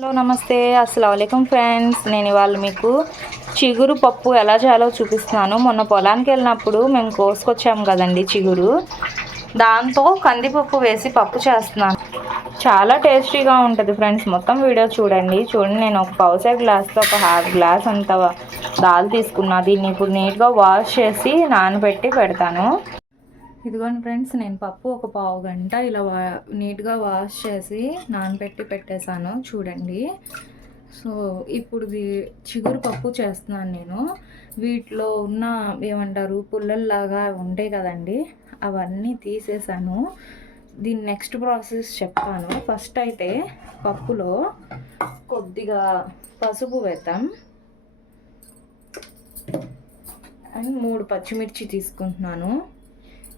Hello నమస్తే అస్సలాముఅలైకుం friends. నేను ఇవాళ మీకు చిగురు పప్పు ఎలా చేయాలో చూపిస్తున్నాను. మొన్న పొలానికి వెళ్ళినప్పుడు మేము కోసుకొచ్చాము కదండి చిగురు, దాంతో కందిపప్పు వేసి పప్పు చేస్తున్నాను. చాలా టేస్టీగా ఉంటుంది ఫ్రెండ్స్. మొత్తం వీడియో చూడండి. నేను ఒక పావుసేరు గ్లాస్తో ఒక హాఫ్ గ్లాస్ అంత దాల్ తీసుకున్నా. దీన్ని ఇప్పుడు నీట్గా వాష్ చేసి నానబెట్టి పెడతాను. ఇదిగోండి ఫ్రెండ్స్, నేను పప్పు ఒక పావు గంట ఇలా నీట్గా వాష్ చేసి నానబెట్టి పెట్టేశాను చూడండి. సో ఇప్పుడు చిగురు పప్పు చేస్తున్నాను నేను. వీటిలో ఉన్న ఏమంటారు పుల్లల్లాగా ఉంటాయి కదండి, అవన్నీ తీసేసాను. దీని నెక్స్ట్ ప్రాసెస్ చెప్తాను. ఫస్ట్ అయితే పప్పులో కొద్దిగా పసుపు వేద్దాం అండ్ 3 పచ్చిమిర్చి తీసుకుంటున్నాను.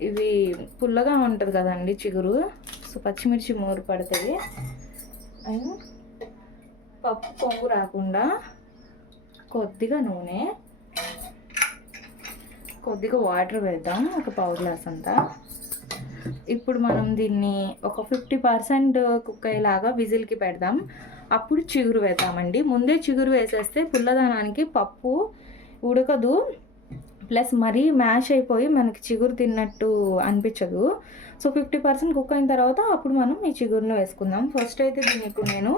ఇవి పుల్లగా ఉంటుంది కదండి చిగురు, సో పచ్చిమిర్చి 3 పడుతుంది. అండ్ పప్పు పొంగు రాకుండా కొద్దిగా నూనె, కొద్దిగా వాటర్ వేద్దాం, ఒక పావు గ్లాస్ అంతా. ఇప్పుడు మనం దీన్ని ఒక 50% కుక్ అయ్యేలాగా విజిల్కి పెడదాం. అప్పుడు చిగురు వేద్దామండి. ముందే చిగురు వేసేస్తే పుల్లదనానికి పప్పు ఉడకదు, ప్లస్ మరీ మ్యాష్ అయిపోయి మనకి చిగురు తిన్నట్టు అనిపించదు. సో 50% కుక్ అయిన తర్వాత అప్పుడు మనం ఈ చిగురును వేసుకుందాం. ఫస్ట్ అయితే దీన్ని ఇప్పుడు నేను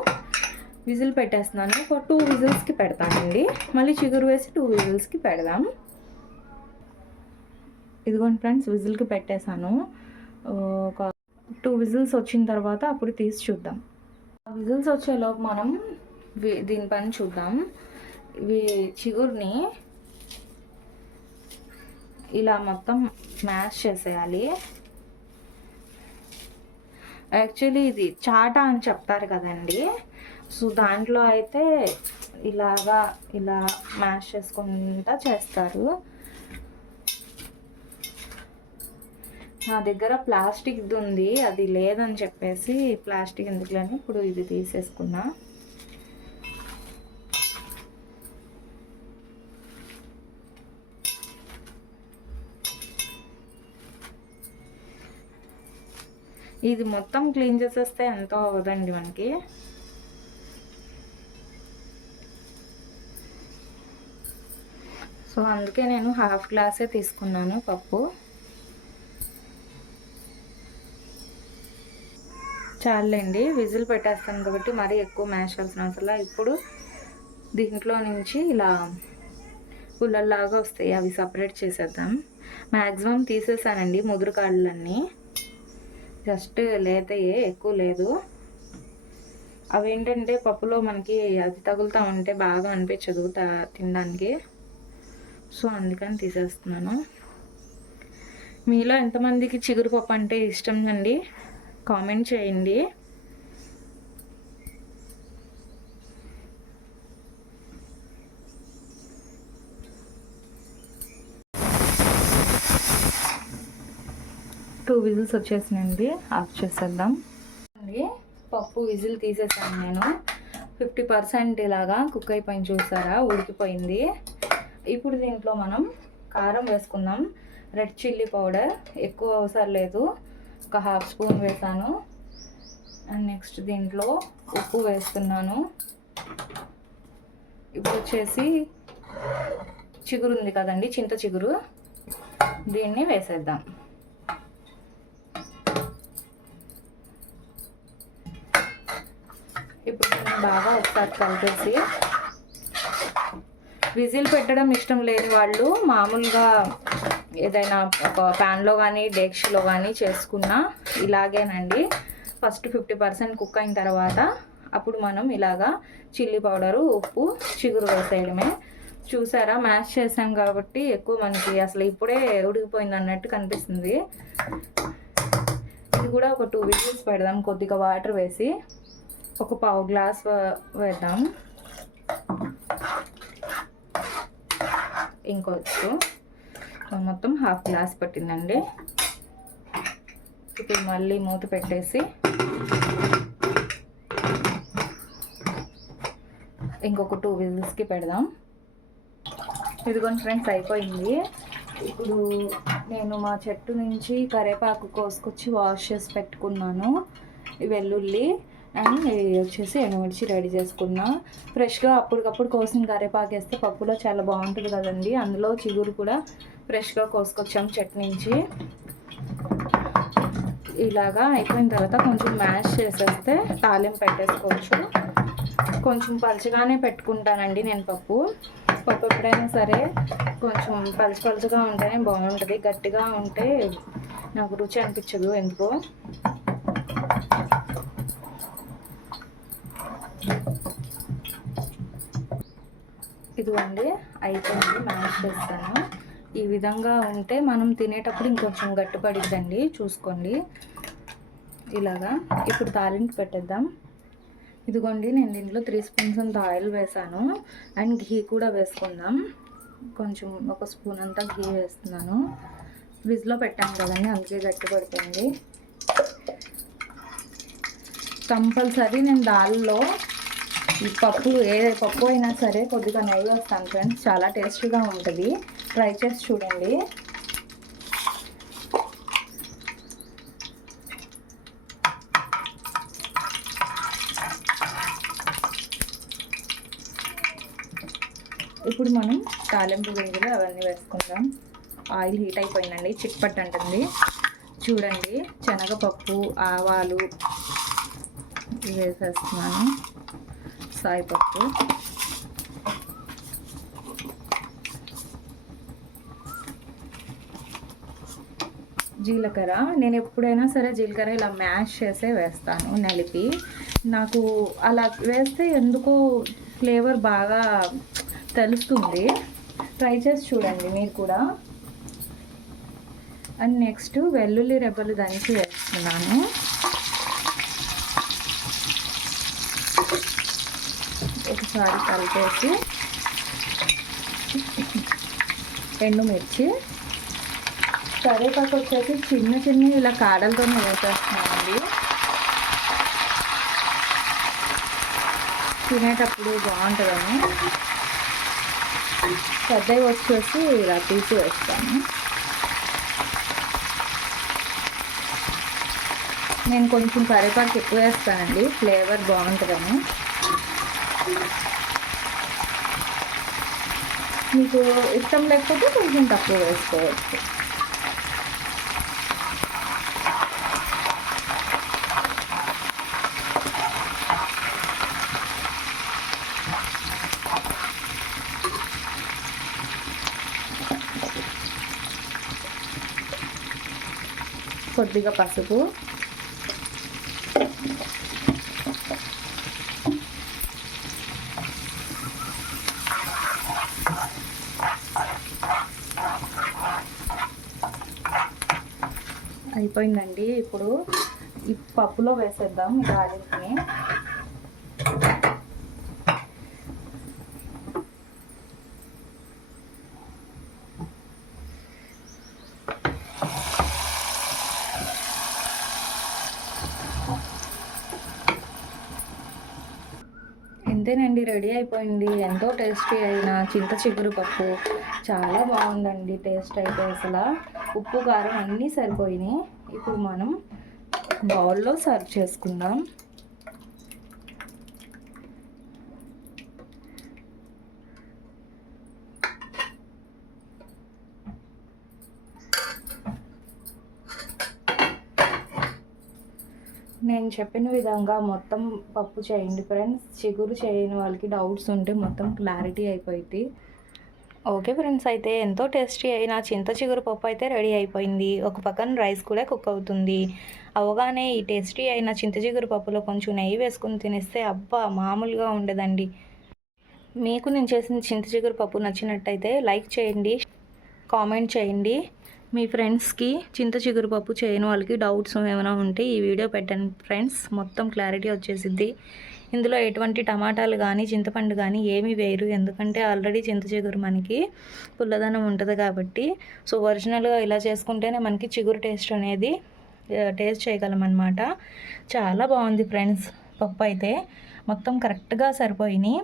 విజిల్ పెట్టేస్తున్నాను. ఒక 2 విజిల్స్కి పెడతానండి. మళ్ళీ చిగురు వేసి 2 విజిల్స్కి పెడదాం. ఇదిగోండి ఫ్రెండ్స్, విజిల్కి పెట్టేశాను. ఒక 2 విజిల్స్ వచ్చిన తర్వాత అప్పుడు తీసి చూద్దాం. విజిల్స్ వచ్చేలోపు మనం దీనిపైన చూద్దాం. ఇవి చిగురుని ఇలా మొత్తం మ్యాష్ చేసేయాలి. యాక్చువల్లీ ఇది చాటా అని చెప్తారు కదండి, సో దాంట్లో అయితే ఇలా మ్యాష్ చేసుకుంటా చేస్తారు. నా దగ్గర ప్లాస్టిక్ది ఉంది, అది లేదని చెప్పేసి ప్లాస్టిక్ ఎందుకులని ఇప్పుడు ఇది తీసేసుకున్నా. ఇది మొత్తం క్లీన్ చేసేస్తే ఎంతో అవ్వదండి మనకి. సో అందుకే నేను హాఫ్ గ్లాసే తీసుకున్నాను పప్పు. చాలండి, విజిల్ పెట్టేస్తాను కాబట్టి మరీ ఎక్కువ మ్యాష్ చేయాల్సిన అవసరం. ఇప్పుడు దీంట్లో నుంచి ఇలా పుల్లల్లాగా వస్తాయి, అవి సపరేట్ చేసేద్దాం. మ్యాక్సిమం తీసేసానండి ముదురు కాళ్ళన్నీ, జస్ట్ లేతయే, ఎక్కువ లేదు. అవేంటంటే పప్పులో మనకి అది తగులుతూ ఉంటే బాగా అనిపించదు తినడానికి, సో అందుకని తీసేస్తున్నాను. మీలో ఎంతమందికి చిగురు పప్పు అంటే ఇష్టం అండి, కామెంట్ చేయండి. టూ విజిల్స్ వచ్చేసినాయండి, ఆఫ్ చేసేద్దాం అండి. పప్పు విజిల్ తీసేసాను నేను. 50% ఇలాగా కుక్ అయిపోయింది, చూసారా, ఉడికిపోయింది. ఇప్పుడు దీంట్లో మనం కారం వేసుకుందాం. రెడ్ చిల్లీ పౌడర్ ఎక్కువ అవసరం లేదు, ఒక హాఫ్ స్పూన్ వేసాను. అండ్ నెక్స్ట్ దీంట్లో ఉప్పు వేస్తున్నాను. ఇప్పుడు వచ్చేసి చిగురు ఉంది కదండి, చింత చిగురు, దీన్ని వేసేద్దాం. ఇప్పుడు బాగా ఒకసారి కలిపేసి, విజిల్ పెట్టడం ఇష్టం లేని వాళ్ళు మామూలుగా ఏదైనా ఒక ప్యాన్లో కానీ డేక్షలో కానీ చేసుకున్నా ఇలాగేనండి. ఫస్ట్ 50% కుక్ అయిన తర్వాత అప్పుడు మనం ఇలాగా చిల్లీ పౌడరు, ఉప్పు, చిగురు వేసేయడమే. చూసారా, మ్యాష్ చేసాం కాబట్టి ఎక్కువ మనకి అసలు ఇప్పుడే ఉడికిపోయింది అన్నట్టు కనిపిస్తుంది. ఇది కూడా ఒక 2 విజిల్స్ పెడదాం. కొద్దిగా వాటర్ వేసి ఒక పావు గ్లాస్ వేద్దాం. ఇంకొచ్చు మొత్తం హాఫ్ గ్లాస్ పట్టిందండి. ఇప్పుడు మళ్ళీ మూత పెట్టేసి ఇంకొక 2 విజిల్స్కి పెడదాం. ఇదిగోండి ఫ్రెండ్స్, అయిపోయింది. ఇప్పుడు నేను మా చెట్టు నుంచి కరివేపాకు కోసుకొచ్చి వాష్ చేసి పెట్టుకున్నాను. వెల్లుల్లి అండ్ ఇది వచ్చేసి ఎండుమిర్చి రెడీ చేసుకున్నా. ఫ్రెష్గా అప్పటికప్పుడు కోసిన కరివేపాకు వేస్తే పప్పులో చాలా బాగుంటుంది కదండి. అందులో చిగురు కూడా ఫ్రెష్గా కోసుకొచ్చాం చట్నీ నుంచి. ఇలాగా అయిపోయిన తర్వాత కొంచెం మ్యాష్ చేసేస్తే తాలింపు పెట్టేసుకోవచ్చు. కొంచెం పలుచగానే పెట్టుకుంటానండి నేను పప్పు ఎప్పుడైనా సరే కొంచెం పలుచగా ఉంటేనే బాగుంటుంది. గట్టిగా ఉంటే నాకు రుచి అనిపించదు ఎందుకో. ఇదిగోండి అయిపోయింది, మ్యాష్ చేస్తాను. ఈ విధంగా ఉంటే మనం తినేటప్పుడు ఇంకొంచెం గట్టిపడిద్దండి, చూసుకోండి. ఇలాగా ఇప్పుడు తాలింపు పెట్టేద్దాం. ఇదిగోండి నేను దీంట్లో 3 స్పూన్స్ అంత ఆయిల్ వేసాను అండ్ ఘీ కూడా వేసుకుందాం. కొంచెం 1 స్పూన్ అంతా ఘీ వేస్తున్నాను. ఫ్రిడ్జ్లో పెట్టాను కదండి, అందుకే గట్టి పడుతుంది. కంపల్సరీ నేను దాల్లో ఈ పప్పు ఏ పప్పు అయినా సరే కొద్దిగా నెయ్యి వేస్తాను ఫ్రెండ్స్. చాలా టేస్టీగా ఉంటుంది, ట్రై చేసి చూడండి. ఇప్పుడు మనం తాలింపు గింజలు అవన్నీ వేసుకుందాం. ఆయిల్ హీట్ అయిపోయిందండి, చిట్పట్ అంటుంది చూడండి. శనగపప్పు, ఆవాలు వేసేస్తున్నాను, సాయిపప్పు, జీలకర్ర. నేను ఎప్పుడైనా సరే జీలకర్ర ఇలా మ్యాష్ చేసే వేస్తాను నలిపి. నాకు అలా వేస్తే ఎందుకో ఫ్లేవర్ బాగా తెలుస్తుంది. ట్రై చేసి చూడండి మీరు కూడా. అండ్ నెక్స్ట్ వెల్లుల్లి రెబ్బలు దంచి వేస్తున్నాను. ఒకసారి కలిపేసి ఎండుమిర్చి, కరివేపాకు వచ్చేసి చిన్న ఇలా కాడలతో వేసేస్తున్నానండి. తినేటప్పుడు బాగుంటుందని. పెద్దవి వచ్చేసి ఇలా తీసి వేస్తాను. నేను కొంచెం కరివేపాకు ఎక్కువ వేస్తానండి, ఫ్లేవర్ బాగుంటుందని. మీకు ఇష్టం లేకపోతే కొంచెం తక్కువ వేసుకోవచ్చు. కొద్దిగా పసుపు, అయిపోయిందండి. ఇప్పుడు ఈ పప్పులో వేసేద్దాం ఈ తాలింపుని. అంతేనండి, రెడీ అయిపోయింది. ఎంతో టేస్టీ అయిన చింత చిగురు పప్పు. చాలా బాగుందండి టేస్ట్ అయితే. అసలు ఉప్పు కారం అన్నీ సరిపోయినాయి. ఇప్పుడు మనం బౌల్లో సర్వ్ చేసుకుందాం. నేను చెప్పిన విధంగా మొత్తం పప్పు చేయండి ఫ్రెండ్స్. చిగురు చేయని వాళ్ళకి డౌట్స్ ఉంటే మొత్తం క్లారిటీ అయిపోయింది. ఓకే ఫ్రెండ్స్, అయితే ఎంతో టేస్టీ అయిన చింత చిగురు పప్పు అయితే రెడీ అయిపోయింది. ఒక పక్కన రైస్ కూడా కుక్ అవుతుంది. అవగానే ఈ టేస్టీ అయిన చింత చిగురు పప్పులో కొంచెం నెయ్యి వేసుకుని తినేస్తే అబ్బా మామూలుగా ఉండదండి. మీకు నేను చేసిన చింత చిగురు పప్పు నచ్చినట్టయితే లైక్ చేయండి, కామెంట్ చేయండి. మీ ఫ్రెండ్స్కి చింత చిగురు పప్పు చేయని వాళ్ళకి డౌట్స్ ఏమైనా ఉంటే ఈ వీడియో పెట్టండి ఫ్రెండ్స్, మొత్తం క్లారిటీ వచ్చేసిద్ది. ఇందులో ఎటువంటి టమాటాలు కానీ చింతపండు కానీ ఏమీ వేయరు, ఎందుకంటే ఆల్రెడీ చింత చిగురు మనకి పుల్లదనం ఉంటుంది కాబట్టి. సో ఒరిజినల్గా ఇలా చేసుకుంటేనే మనకి చిగురు టేస్ట్ అనేది టేస్ట్ చేయగలం అన్నమాట. చాలా బాగుంది ఫ్రెండ్స్. పప్పు అయితే మొత్తం కరెక్ట్గా సరిపోయినాయి.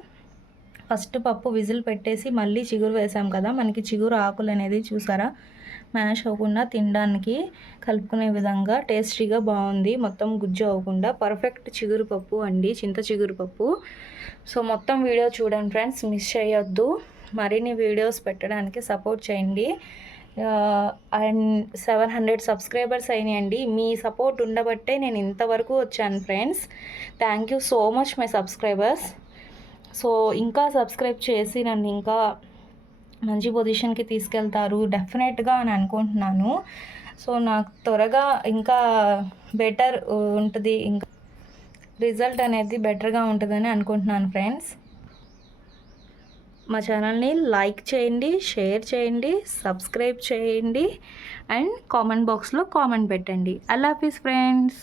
ఫస్ట్ పప్పు విజిల్ పెట్టేసి మళ్ళీ చిగురు వేసాం కదా, మనకి చిగురు ఆకులు అనేది చూసారా మ్యాష్ అవ్వకుండా తినడానికి కలుపుకునే విధంగా టేస్టీగా బాగుంది. మొత్తం గుజ్జు అవ్వకుండా పర్ఫెక్ట్ చిగురు పప్పు అండి, చింత చిగురు పప్పు. సో మొత్తం వీడియో చూడండి ఫ్రెండ్స్, మిస్ చేయొద్దు. మరిన్ని వీడియోస్ పెట్టడానికి సపోర్ట్ చేయండి. అండ్ 700 సబ్స్క్రైబర్స్ అయినాయండి. మీ సపోర్ట్ ఉండబట్టే నేను ఇంతవరకు వచ్చాను friends. Thank you so much my subscribers. So ఇంకా సబ్స్క్రైబ్ చేసి నన్ను ఇంకా మంచి పొజిషన్కి తీసుకెళ్తారు డెఫినెట్గా అని అనుకుంటున్నాను. సో నాకు త్వరగా ఇంకా బెటర్ ఉంటుంది, ఇంకా రిజల్ట్ అనేది బెటర్గా ఉంటుందని అనుకుంటున్నాను ఫ్రెండ్స్. మా ఛానల్ని లైక్ చేయండి, షేర్ చేయండి, సబ్స్క్రైబ్ చేయండి అండ్ కామెంట్ బాక్స్లో కామెంట్ పెట్టండి. అల్లా హాఫీజ్ ఫ్రెండ్స్.